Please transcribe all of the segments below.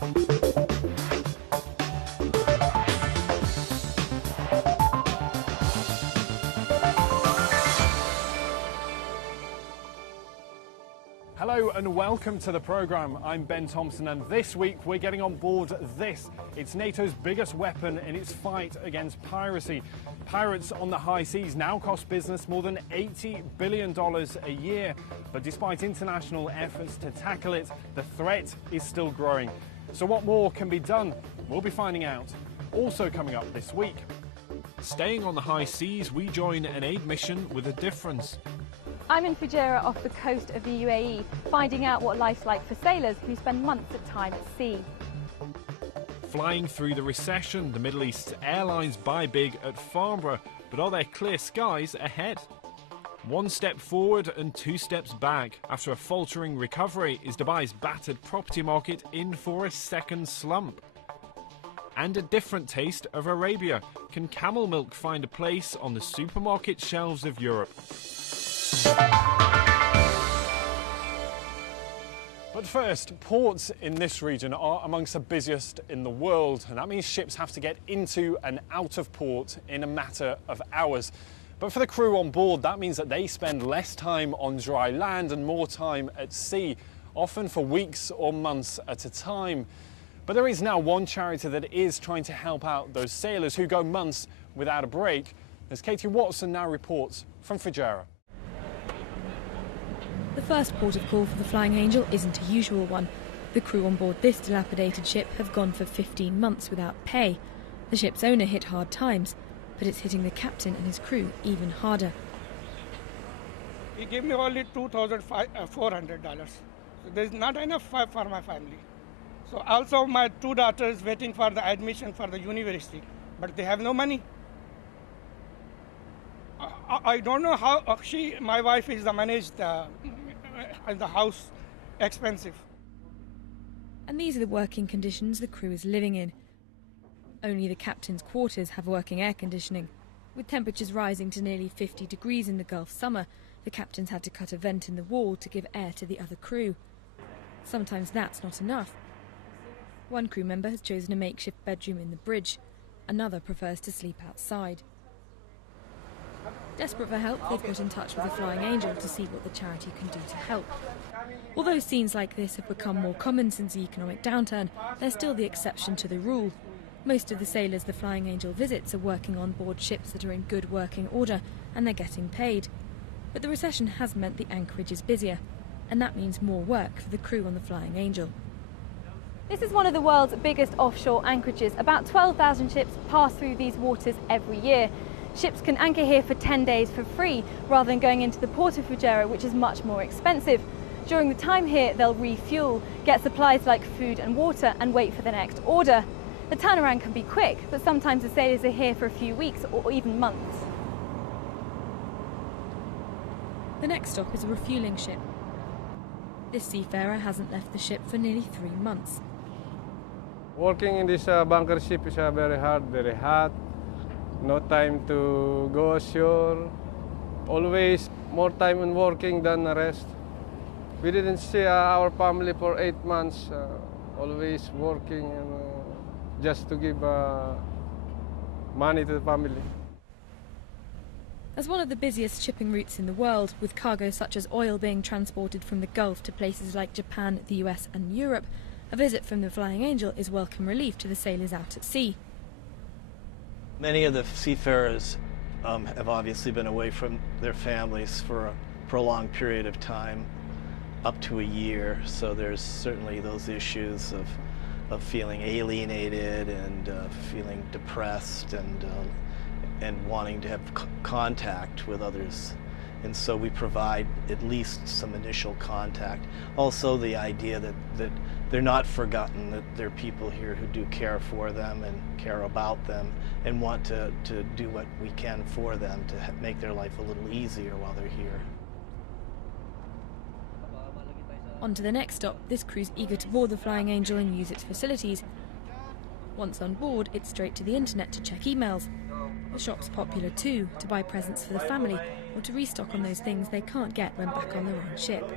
Hello and welcome to the programme. I'm Ben Thompson, and this week we're getting on board this. It's NATO's biggest weapon in its fight against piracy. Pirates on the high seas now cost business more than $80 billion a year. But despite international efforts to tackle it, the threat is still growing. So what more can be done? We'll be finding out. Also coming up this week. Staying on the high seas, we join an aid mission with a difference. I'm in Fujairah off the coast of the UAE, finding out what life's like for sailors who spend months at a time at sea. Flying through the recession, the Middle East's airlines buy big at Farnborough, but are there clear skies ahead? One step forward and two steps back. After a faltering recovery, is Dubai's battered property market in for a second slump? And a different taste of Arabia. Can camel milk find a place on the supermarket shelves of Europe? But first, ports in this region are amongst the busiest in the world, and that means ships have to get into and out of port in a matter of hours. But for the crew on board, that means that they spend less time on dry land and more time at sea, often for weeks or months at a time. But there is now one charity that is trying to help out those sailors who go months without a break. As Katie Watson now reports from Fujairah. The first port of call for the Flying Angel isn't a usual one. The crew on board this dilapidated ship have gone for 15 months without pay. The ship's owner hit hard times, but it's hitting the captain and his crew even harder. He gave me only $2,400. So there's not enough for my family. So also my two daughters waiting for the admission for the university, but they have no money. I don't know how my wife is the managed the house expensive. And these are the working conditions the crew is living in. Only the captain's quarters have working air conditioning. With temperatures rising to nearly 50 degrees in the Gulf summer, the captain's had to cut a vent in the wall to give air to the other crew. Sometimes that's not enough. One crew member has chosen a makeshift bedroom in the bridge. Another prefers to sleep outside. Desperate for help, they've got in touch with the Flying Angel to see what the charity can do to help. Although scenes like this have become more common since the economic downturn, they're still the exception to the rule. Most of the sailors the Flying Angel visits are working on board ships that are in good working order, and they're getting paid. But the recession has meant the anchorage is busier, and that means more work for the crew on the Flying Angel. This is one of the world's biggest offshore anchorages. About 12,000 ships pass through these waters every year. Ships can anchor here for 10 days for free, rather than going into the port of Fujairah, which is much more expensive. During the time here, they'll refuel, get supplies like food and water, and wait for the next order. The turnaround can be quick, but sometimes the sailors are here for a few weeks or even months. The next stop is a refuelling ship. This seafarer hasn't left the ship for nearly 3 months. Working in this bunker ship is very hard, very hot. No time to go ashore. Always more time in working than the rest. We didn't see our family for 8 months. Always working just to give money to the family. As one of the busiest shipping routes in the world, with cargo such as oil being transported from the Gulf to places like Japan, the US and Europe, a visit from the Flying Angel is welcome relief to the sailors out at sea. Many of the seafarers have obviously been away from their families for a prolonged period of time, up to a year, so there's certainly those issues of feeling alienated and feeling depressed and wanting to have contact with others. And so we provide at least some initial contact. Also the idea that they're not forgotten, that there are people here who do care for them and care about them and want to do what we can for them to make their life a little easier while they're here. On to the next stop, this crew's eager to board the Flying Angel and use its facilities. Once on board, it's straight to the internet to check emails. The shop's popular too, to buy presents for the family or to restock on those things they can't get when back on their own ship.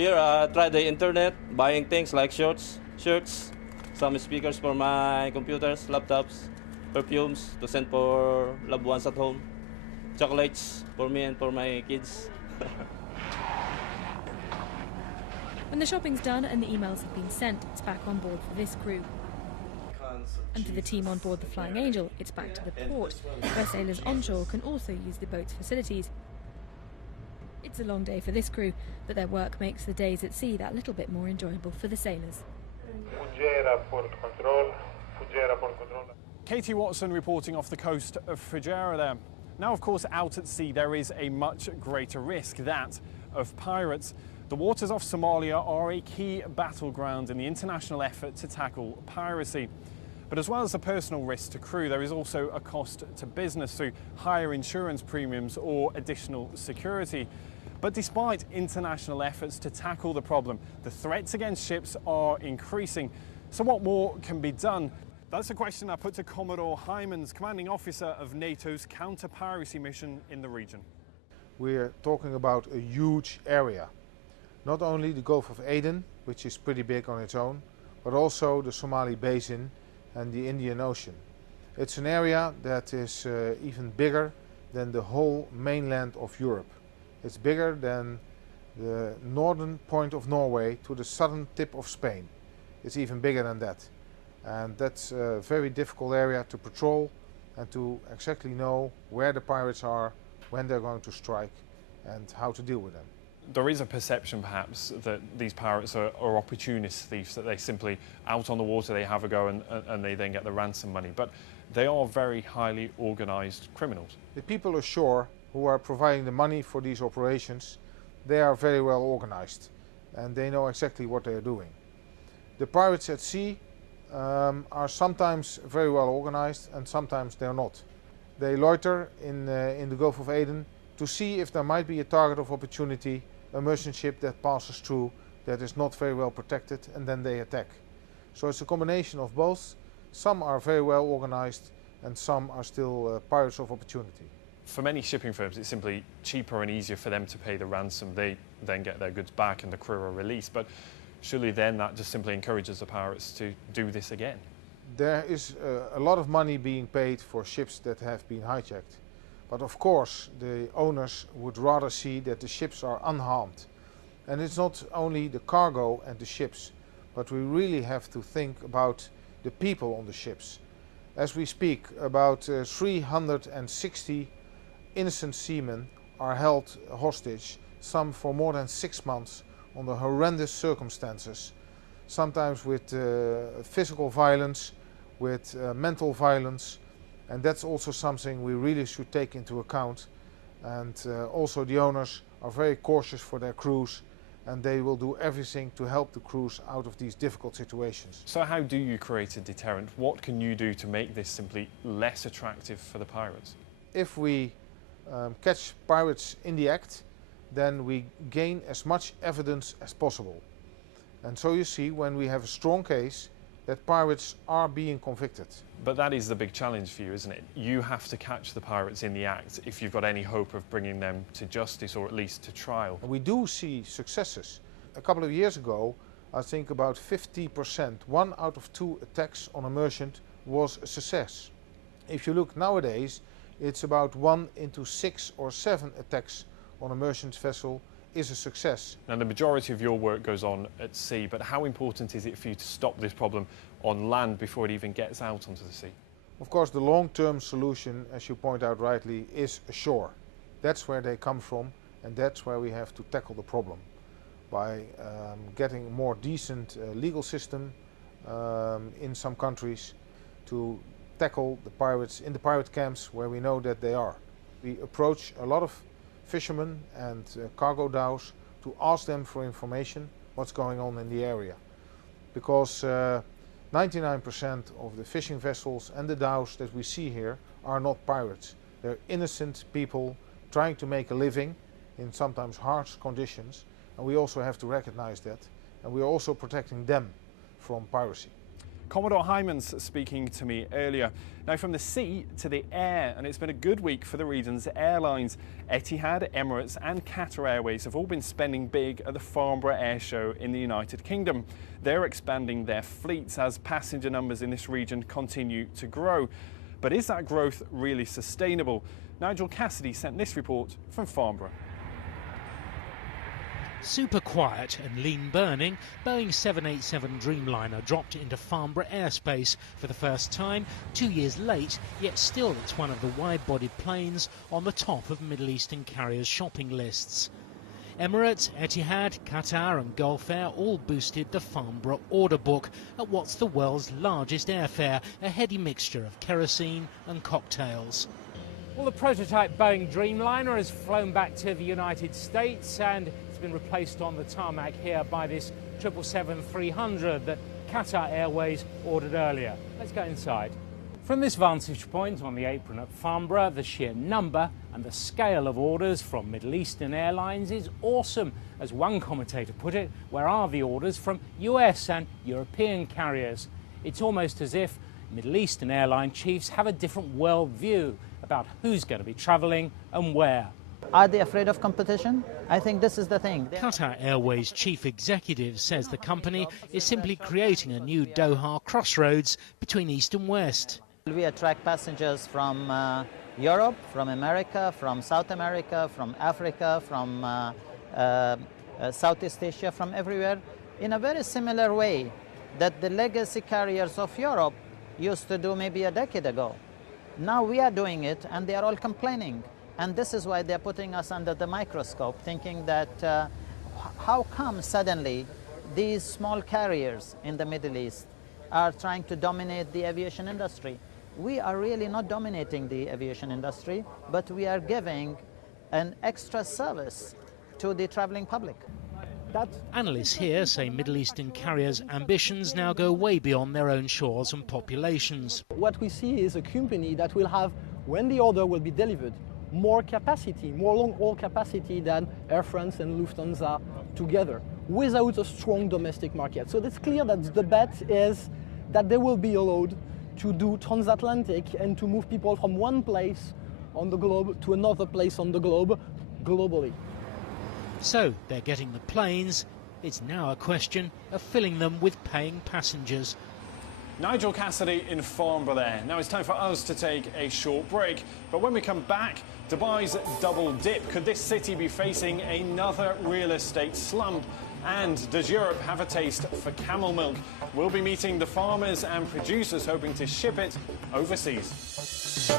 Here, I tried the internet, buying things like shirts, some speakers for my computers, laptops, perfumes to send for loved ones at home, chocolates for me and for my kids. When the shopping's done and the emails have been sent, it's back on board for this crew. And for the team on board the Flying Angel, it's back to the port, where sailors onshore can also use the boat's facilities. It's a long day for this crew, but their work makes the days at sea that little bit more enjoyable for the sailors. Katie Watson reporting off the coast of Fujairah there. Now, of course, out at sea there is a much greater risk, that of pirates. The waters off Somalia are a key battleground in the international effort to tackle piracy. But as well as the personal risk to crew, there is also a cost to business through higher insurance premiums or additional security. But despite international efforts to tackle the problem, the threats against ships are increasing. So what more can be done? That's a question I put to Commodore Hymans, commanding officer of NATO's counter-piracy mission in the region. We're talking about a huge area. Not only the Gulf of Aden, which is pretty big on its own, but also the Somali Basin and the Indian Ocean. It's an area that is even bigger than the whole mainland of Europe. It's bigger than the northern point of Norway to the southern tip of Spain. It's even bigger than that. And that's a very difficult area to patrol and to exactly know where the pirates are, when they're going to strike, and how to deal with them. There is a perception perhaps that these pirates are opportunist thieves, that they simply out on the water they have a go and they then get the ransom money, but they are very highly organised criminals. The people ashore who are providing the money for these operations, they are very well organised and they know exactly what they are doing. The pirates at sea are sometimes very well organised and sometimes they're not. They loiter in the Gulf of Aden to see if there might be a target of opportunity, a merchant ship that passes through that is not very well protected, and then they attack. So it's a combination of both. Some are very well organized and some are still pirates of opportunity. For many shipping firms, it's simply cheaper and easier for them to pay the ransom. They then get their goods back and the crew are released. But surely then that just simply encourages the pirates to do this again. There is a lot of money being paid for ships that have been hijacked. But of course, the owners would rather see that the ships are unharmed. And it's not only the cargo and the ships, but we really have to think about the people on the ships. As we speak, about 360 innocent seamen are held hostage, some for more than 6 months, under horrendous circumstances, sometimes with physical violence, with mental violence. And that's also something we really should take into account. And also the owners are very cautious for their crews, and they will do everything to help the crews out of these difficult situations. So how do you create a deterrent? What can you do to make this simply less attractive for the pirates? If we catch pirates in the act, then we gain as much evidence as possible. And so you see, when we have a strong case, that pirates are being convicted. But that is the big challenge for you, isn't it? You have to catch the pirates in the act if you've got any hope of bringing them to justice or at least to trial. And we do see successes. A couple of years ago, I think about 50%, 1 out of 2 attacks on a merchant was a success. If you look nowadays, it's about 1 into 6 or 7 attacks on a merchant vessel is a success. Now, the majority of your work goes on at sea, but how important is it for you to stop this problem on land before it even gets out onto the sea? Of course, the long-term solution, as you point out rightly, is ashore. That's where they come from, and that's where we have to tackle the problem by getting a more decent legal system in some countries to tackle the pirates in the pirate camps where we know that they are. We approach a lot of fishermen and cargo dhows to ask them for information what's going on in the area, because 99% of the fishing vessels and the dhows that we see here are not pirates. They're innocent people trying to make a living in sometimes harsh conditions, and we also have to recognize that, and we are also protecting them from piracy. Commodore Hymans speaking to me earlier. Now from the sea to the air, and it's been a good week for the region's airlines. Etihad, Emirates and Qatar Airways have all been spending big at the Farnborough Air Show in the United Kingdom. They're expanding their fleets as passenger numbers in this region continue to grow. But is that growth really sustainable? Nigel Cassidy sent this report from Farnborough. Super quiet and lean burning, Boeing 787 Dreamliner dropped into Farnborough airspace for the first time, 2 years late, yet still it's one of the wide-bodied planes on the top of Middle Eastern carriers' shopping lists. Emirates, Etihad, Qatar and Gulf Air all boosted the Farnborough order book at what's the world's largest airfare, a heady mixture of kerosene and cocktails. Well, the prototype Boeing Dreamliner has flown back to the United States and it's been replaced on the tarmac here by this 777-300 that Qatar Airways ordered earlier. Let's go inside. From this vantage point on the apron at Farnborough, the sheer number and the scale of orders from Middle Eastern airlines is awesome. As one commentator put it, where are the orders from US and European carriers? It's almost as if Middle Eastern airline chiefs have a different world view about who's going to be travelling and where. Are they afraid of competition? I think this is the thing. Qatar Airways chief executive says the company is simply creating a new Doha crossroads between East and West. We attract passengers from Europe, from America, from South America, from Africa, from Southeast Asia, from everywhere, in a very similar way that the legacy carriers of Europe used to do maybe a decade ago. Now we are doing it and they are all complaining. And this is why they're putting us under the microscope, thinking that how come suddenly these small carriers in the Middle East are trying to dominate the aviation industry? We are really not dominating the aviation industry, but we are giving an extra service to the traveling public. Analysts here say Middle Eastern carriers' ambitions now go way beyond their own shores and populations. What we see is a company that will have, when the order will be delivered, more capacity, more long-haul capacity than Air France and Lufthansa together, without a strong domestic market. So it's clear that the bet is that they will be allowed to do transatlantic and to move people from one place on the globe to another place on the globe, globally. So they're getting the planes. It's now a question of filling them with paying passengers. Nigel Cassidy in Farnborough there. Now it's time for us to take a short break. But when we come back, Dubai's double dip. Could this city be facing another real estate slump? And does Europe have a taste for camel milk? We'll be meeting the farmers and producers hoping to ship it overseas.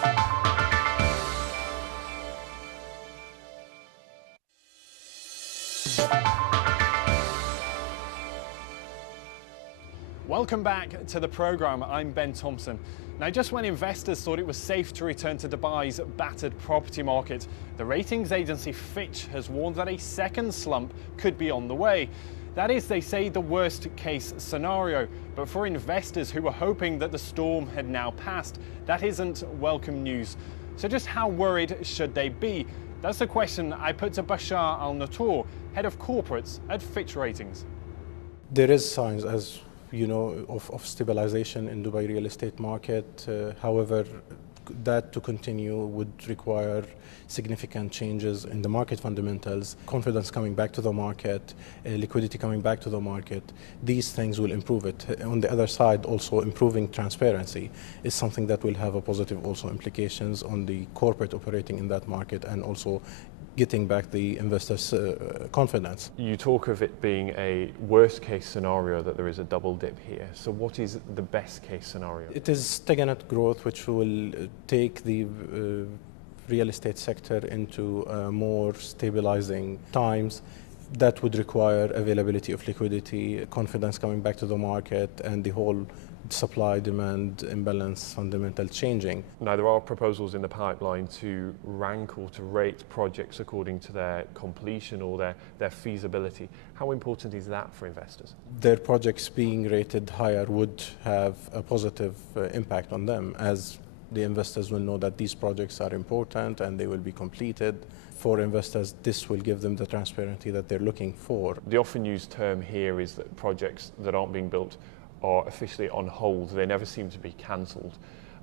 Welcome back to the programme. I'm Ben Thompson. Now, just when investors thought it was safe to return to Dubai's battered property market, the ratings agency Fitch has warned that a second slump could be on the way. That is, they say, the worst case scenario. But for investors who were hoping that the storm had now passed, that isn't welcome news. So just how worried should they be? That's the question I put to Bashar Al-Natour, head of corporates at Fitch Ratings. There is signs, as you know, of stabilization in Dubai real estate market. However, that to continue would require significant changes in the market fundamentals, confidence coming back to the market, liquidity coming back to the market. These things will improve it. On the other side, also improving transparency is something that will have a positive also implications on the corporate operating in that market and also getting back the investors' confidence. You talk of it being a worst case scenario, that there is a double dip here. So what is the best case scenario? It is stagnant growth, which will take the real estate sector into more stabilizing times. That would require availability of liquidity, confidence coming back to the market, and the whole supply-demand imbalance fundamental changing. Now, there are proposals in the pipeline to rank or to rate projects according to their completion or their feasibility. How important is that for investors? Their projects being rated higher would have a positive impact on them, as the investors will know that these projects are important and they will be completed. For investors, this will give them the transparency that they're looking for. The often used term here is that projects that aren't being built are officially on hold. They never seem to be cancelled.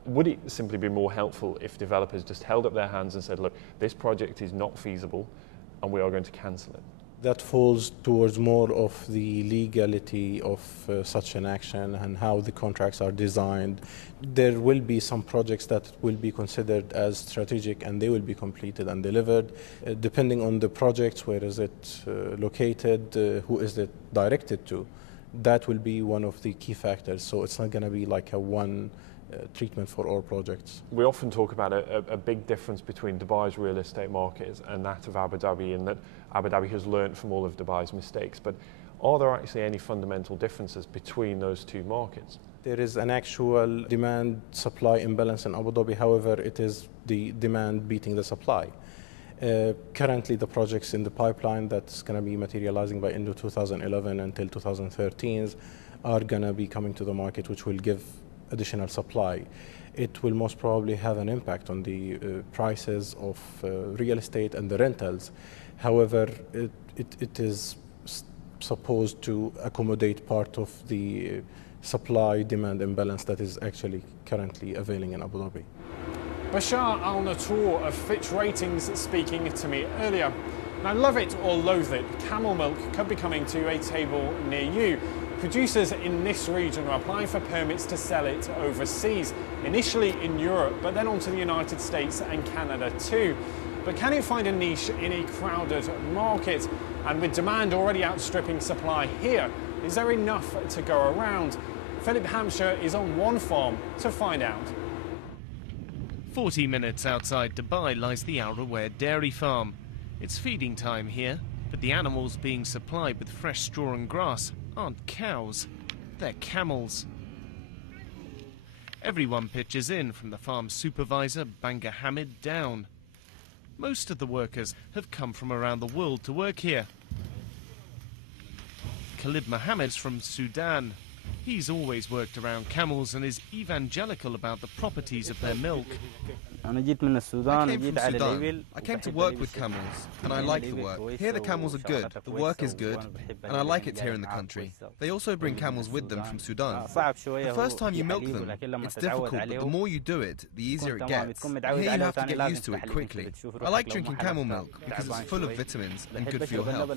Would it simply be more helpful if developers just held up their hands and said, look, this project is not feasible and we are going to cancel it? That falls towards more of the legality of such an action and how the contracts are designed. There will be some projects that will be considered as strategic and they will be completed and delivered. Depending on the projects, where is it located, who is it directed to, that will be one of the key factors. So it's not going to be like a one treatment for all projects. We often talk about a big difference between Dubai's real estate market and that of Abu Dhabi, in that Abu Dhabi has learnt from all of Dubai's mistakes. But are there actually any fundamental differences between those two markets? There is an actual demand-supply imbalance in Abu Dhabi. However, it is the demand beating the supply. Currently, the projects in the pipeline that's going to be materializing by end of 2011 until 2013 are going to be coming to the market, which will give additional supply. It will most probably have an impact on the prices of real estate and the rentals. However, it is supposed to accommodate part of the supply-demand imbalance that is actually currently availing in Abu Dhabi. Bashar Al Natour of Fitch Ratings speaking to me earlier. Now, love it or loathe it, camel milk could be coming to a table near you. Producers in this region are applying for permits to sell it overseas, initially in Europe, but then onto the United States and Canada too. But can it find a niche in a crowded market? And with demand already outstripping supply here, is there enough to go around? Philip Hampshire is on one farm to find out. 40 minutes outside Dubai lies the Al Rawaya dairy farm. It's feeding time here, but the animals being supplied with fresh straw and grass aren't cows, they're camels. Everyone pitches in, from the farm supervisor, Banga Hamid, down. Most of the workers have come from around the world to work here. Khalid Mohammed's from Sudan. He's always worked around camels and is evangelical about the properties of their milk. I came from Sudan. I came to work with camels, and I like the work. Here the camels are good, the work is good, and I like it here in the country. They also bring camels with them from Sudan. The first time you milk them, it's difficult, but the more you do it, the easier it gets. Here you have to get used to it quickly. I like drinking camel milk because it's full of vitamins and good for your health.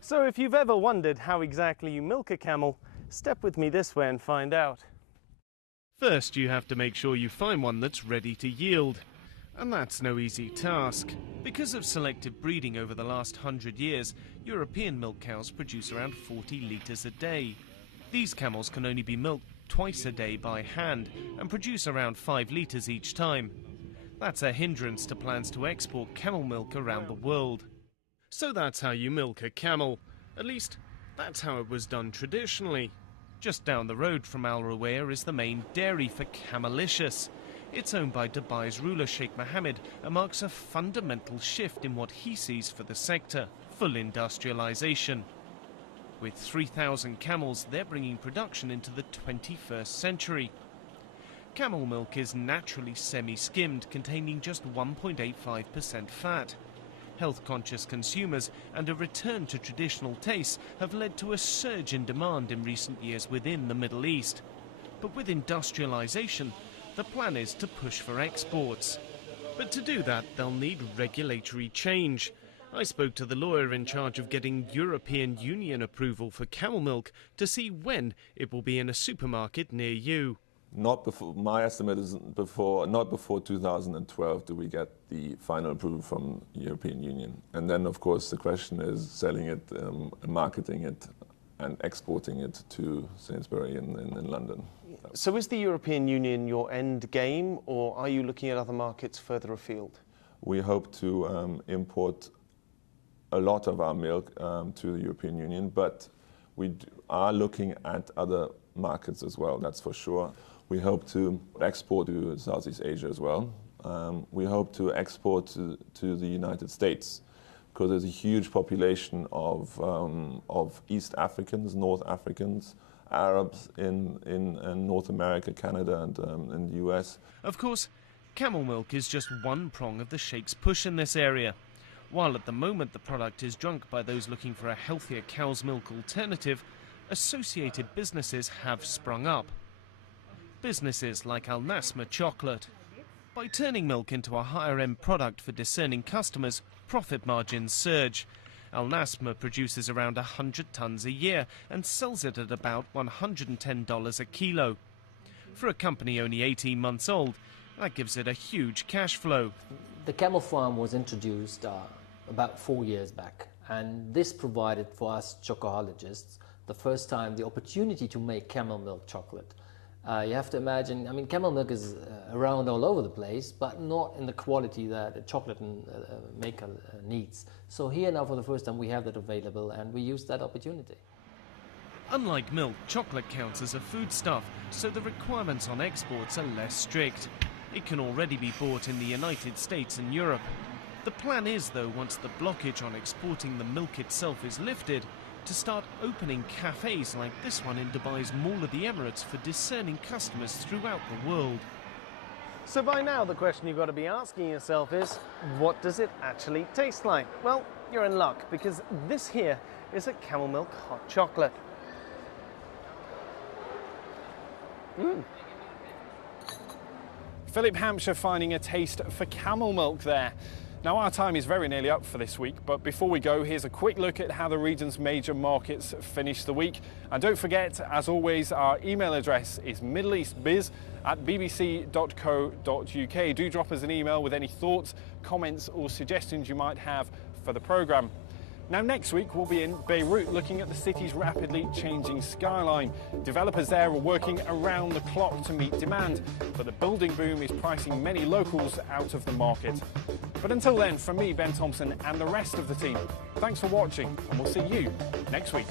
So if you've ever wondered how exactly you milk a camel, step with me this way and find out. First, you have to make sure you find one that's ready to yield. And that's no easy task. Because of selective breeding over the last 100 years, European milk cows produce around 40 litres a day. These camels can only be milked twice a day by hand and produce around 5 litres each time. That's a hindrance to plans to export camel milk around the world. So that's how you milk a camel. At least, that's how it was done traditionally. Just down the road from Al Rawaya is the main dairy for Camelicious. It's owned by Dubai's ruler Sheikh Mohammed and marks a fundamental shift in what he sees for the sector, full industrialization. With 3,000 camels, they're bringing production into the 21st century. Camel milk is naturally semi-skimmed, containing just 1.85% fat. Health-conscious consumers and a return to traditional tastes have led to a surge in demand in recent years within the Middle East. But with industrialization, the plan is to push for exports. But to do that, they'll need regulatory change. I spoke to the lawyer in charge of getting European Union approval for camel milk to see when it will be in a supermarket near you. Not before, my estimate is not before 2012 do we get the final approval from the European Union. And then, of course, the question is selling it, marketing it, and exporting it to Sainsbury in London. So is the European Union your end game, or are you looking at other markets further afield? We hope to import a lot of our milk to the European Union, but we are looking at other markets as well, that's for sure. We hope to export to Southeast Asia as well. We hope to export to the United States, because there's a huge population of East Africans, North Africans, Arabs in North America, Canada, and in the US. Of course, camel milk is just one prong of the Sheikh's push in this area. While at the moment the product is drunk by those looking for a healthier cow's milk alternative, associated businesses have sprung up. Businesses like Al Nasma Chocolate. By turning milk into a higher-end product for discerning customers, profit margins surge. Al Nasma produces around 100 tons a year and sells it at about $110 a kilo. For a company only 18 months old, that gives it a huge cash flow. The Camel Farm was introduced about 4 years back, and this provided for us chocoholigists the first time the opportunity to make camel milk chocolate. You have to imagine, I mean, camel milk is around all over the place, but not in the quality that a chocolate maker needs. So here now for the first time we have that available, and we use that opportunity. Unlike milk, chocolate counts as a foodstuff, so the requirements on exports are less strict. It can already be bought in the United States and Europe. The plan is, though, once the blockage on exporting the milk itself is lifted, to start opening cafes like this one in Dubai's Mall of the Emirates for discerning customers throughout the world. So by now the question you've got to be asking yourself is, what does it actually taste like? Well, you're in luck, because this here is a camel milk hot chocolate. Philip Hampshire finding a taste for camel milk there. Now our time is very nearly up for this week, but before we go, here's a quick look at how the region's major markets finished the week. And don't forget, as always, our email address is middleeastbiz@bbc.co.uk. Do drop us an email with any thoughts, comments or suggestions you might have for the programme. Now next week we'll be in Beirut looking at the city's rapidly changing skyline. Developers there are working around the clock to meet demand, but the building boom is pricing many locals out of the market. But until then, from me, Ben Thompson, and the rest of the team, thanks for watching, and we'll see you next week.